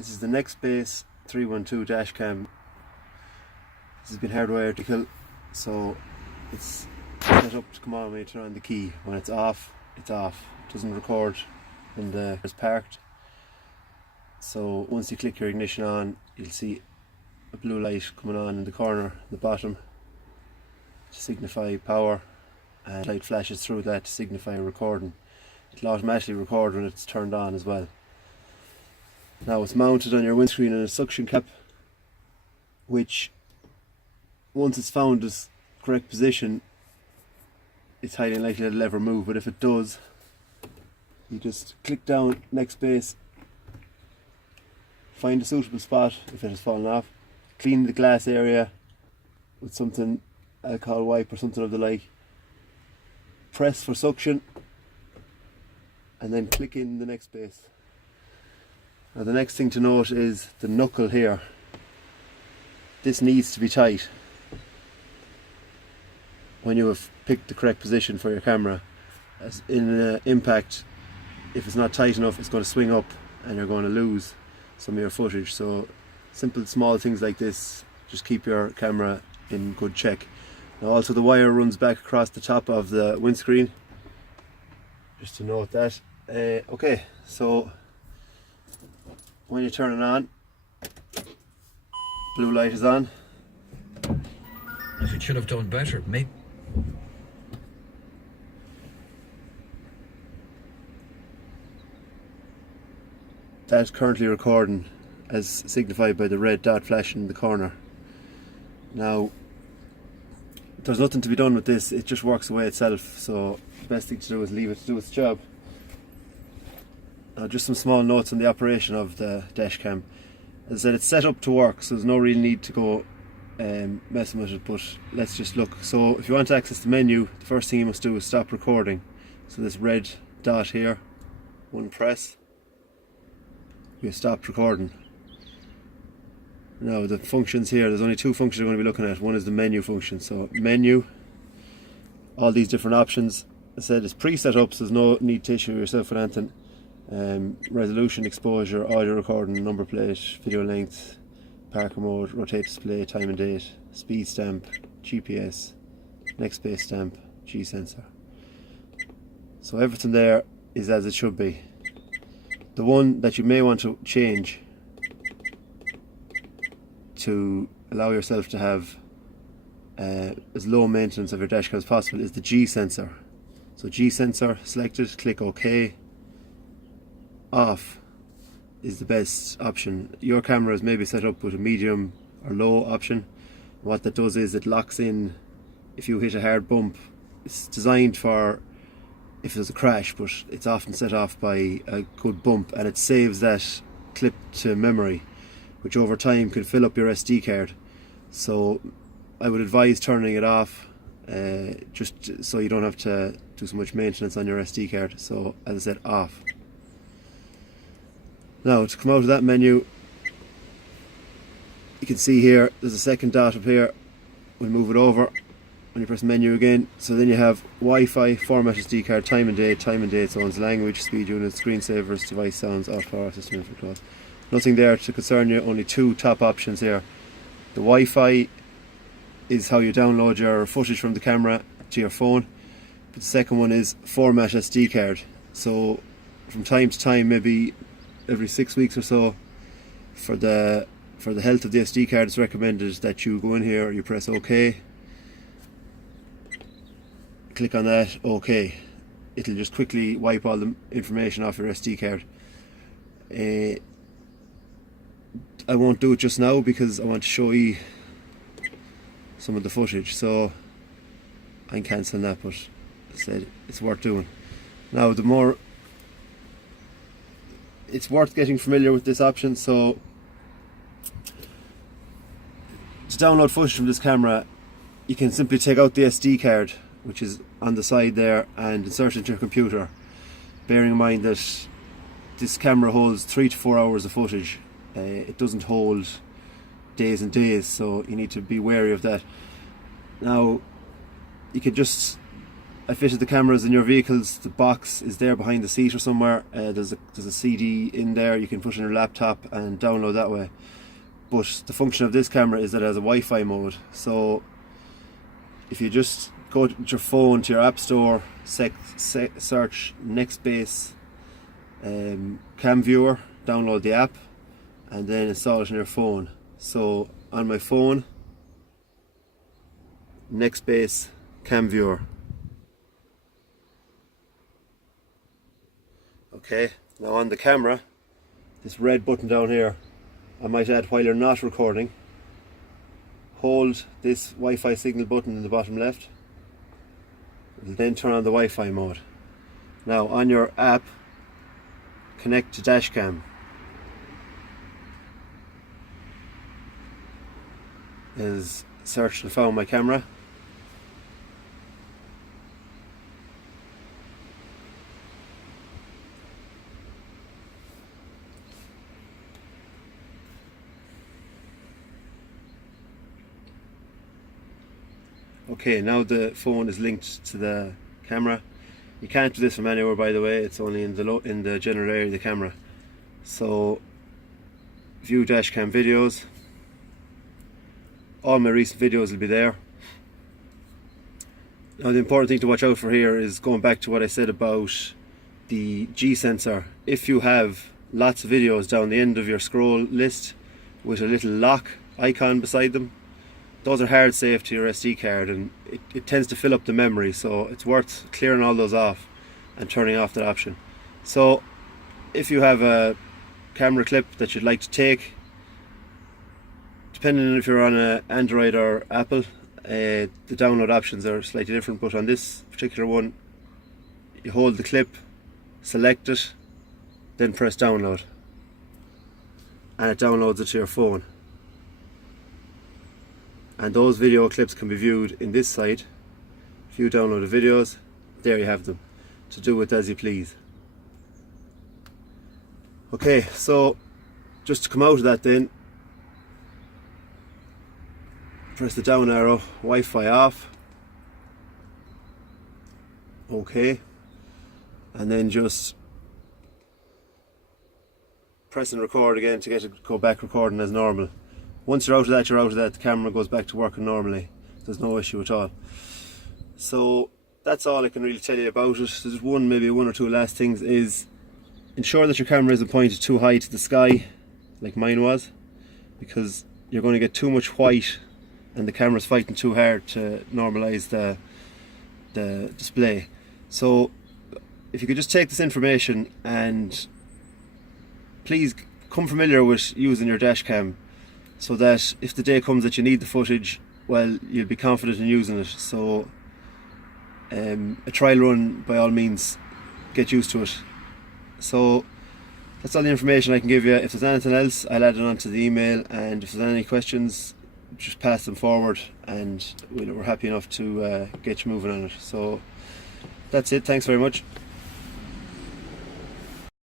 This is the Nextbase 312 dash cam. This has been hardwired to kill, so it's set up to come on when you turn on the key. When it's off, it's off. It doesn't record when the car is parked. So once you click your ignition on, you'll see a blue light coming on in the corner, the bottom, to signify power, and light flashes through that to signify recording. It'll automatically record when it's turned on as well. Now it's mounted on your windscreen in a suction cap, which once it's found its correct position, it's highly unlikely that it'll ever move, but if it does, you just click down Nextbase, find a suitable spot if it has fallen off, clean the glass area with something, alcohol wipe or something of the like, press for suction, and then click in the Nextbase. Now the next thing to note is the knuckle here. This needs to be tight when you have picked the correct position for your camera. As in impact, if it's not tight enough, it's going to swing up and you're going to lose some of your footage. So simple small things like this just keep your camera in good check. Now also the wire runs back across the top of the windscreen, just to note that. Okay, so when you turn it on, blue light is on. If it should have done better, maybe. That's currently recording, as signified by the red dot flashing in the corner. Now, there's nothing to be done with this, it just works away itself, so the best thing to do is leave it to do its job. Now just some small notes on the operation of the dash cam. As I said, it's set up to work, so there's no real need to go messing with it, but let's just look. So if you want to access the menu, the first thing you must do is stop recording. So this red dot here, one press, you stopped recording. Now the functions here, there's only two functions we're going to be looking at. One is the menu function. So menu, all these different options. As I said, it's pre-set up, so there's no need to issue yourself with anything. Resolution, exposure, audio recording, number plate, video length, parker mode, rotate display, time and date, speed stamp, GPS, Nextbase stamp, G sensor. So everything there is as it should be. The one that you may want to change to allow yourself to have as low maintenance of your dashcam as possible is the G sensor. So G sensor selected, click OK. Off is the best option. Your camera is maybe set up with a medium or low option. What that does is it locks in if you hit a hard bump. It's designed for if there's a crash, but it's often set off by a good bump, and it saves that clip to memory, which over time can fill up your SD card. So I would advise turning it off, just so you don't have to do so much maintenance on your SD card. So as I said, off. Now to come out of that menu, you can see here there's a second dot up here. We'll move it over when you press menu again. So then you have Wi-Fi, format SD card, time and date, zones, language, speed units, screensavers, device sounds, auto power, system info close. Nothing there to concern you, only two top options here. The Wi-Fi is how you download your footage from the camera to your phone, but the second one is format SD card. So from time to time, maybe every 6 weeks or so, for the health of the SD card, it's recommended that you go in here, you press OK, click on that, OK. It'll just quickly wipe all the information off your SD card. I won't do it just now because I want to show you some of the footage, so I'm cancelling that, but I said it's worth doing. Now it's worth getting familiar with this option. So to download footage from this camera, you can simply take out the SD card, which is on the side there, and insert it into your computer, bearing in mind that this camera holds 3 to 4 hours of footage. It doesn't hold days and days, so you need to be wary of that. Now you could just I fitted the cameras in your vehicles. The box is there behind the seat or somewhere. There's a CD in there. You can put in your laptop and download that way. But the function of this camera is that it has a Wi-Fi mode. So if you just go to your phone to your app store, search Nextbase cam viewer, download the app, and then install it on your phone. So on my phone, Nextbase cam viewer. Okay, now on the camera, this red button down here, I might add while you're not recording, hold this Wi-Fi signal button in the bottom left. It'll then turn on the Wi-Fi mode. Now on your app, connect to dashcam. Is searched and found my camera. Okay, now the phone is linked to the camera. You can't do this from anywhere, by the way. It's only in the general area of the camera. So view dashcam videos. All my recent videos will be there. Now the important thing to watch out for here is going back to what I said about the G sensor. If you have lots of videos down the end of your scroll list with a little lock icon beside them, those are hard saved to your SD card, and it tends to fill up the memory, so it's worth clearing all those off and turning off that option. So if you have a camera clip that you'd like to take, depending on if you're on an Android or Apple, the download options are slightly different, but on this particular one, you hold the clip, select it, then press download, and it downloads it to your phone. And those video clips can be viewed in this site. View downloaded videos, there you have them, to do with as you please. Okay, so just to come out of that then, press the down arrow, Wi-Fi off. Okay, and then just press and record again to get it go back recording as normal. Once you're out of that, you're out of that. The camera goes back to working normally. There's no issue at all. So that's all I can really tell you about it. There's maybe one or two last things is ensure that your camera isn't pointed too high to the sky like mine was, because you're going to get too much white and the camera's fighting too hard to normalize the display. So if you could just take this information and please become familiar with using your dash cam, so that if the day comes that you need the footage, well, you'll be confident in using it. So a trial run, by all means, get used to it. So that's all the information I can give you. If there's anything else, I'll add it onto the email, and if there's any questions, just pass them forward, and we're happy enough to get you moving on it. So that's it. Thanks very much.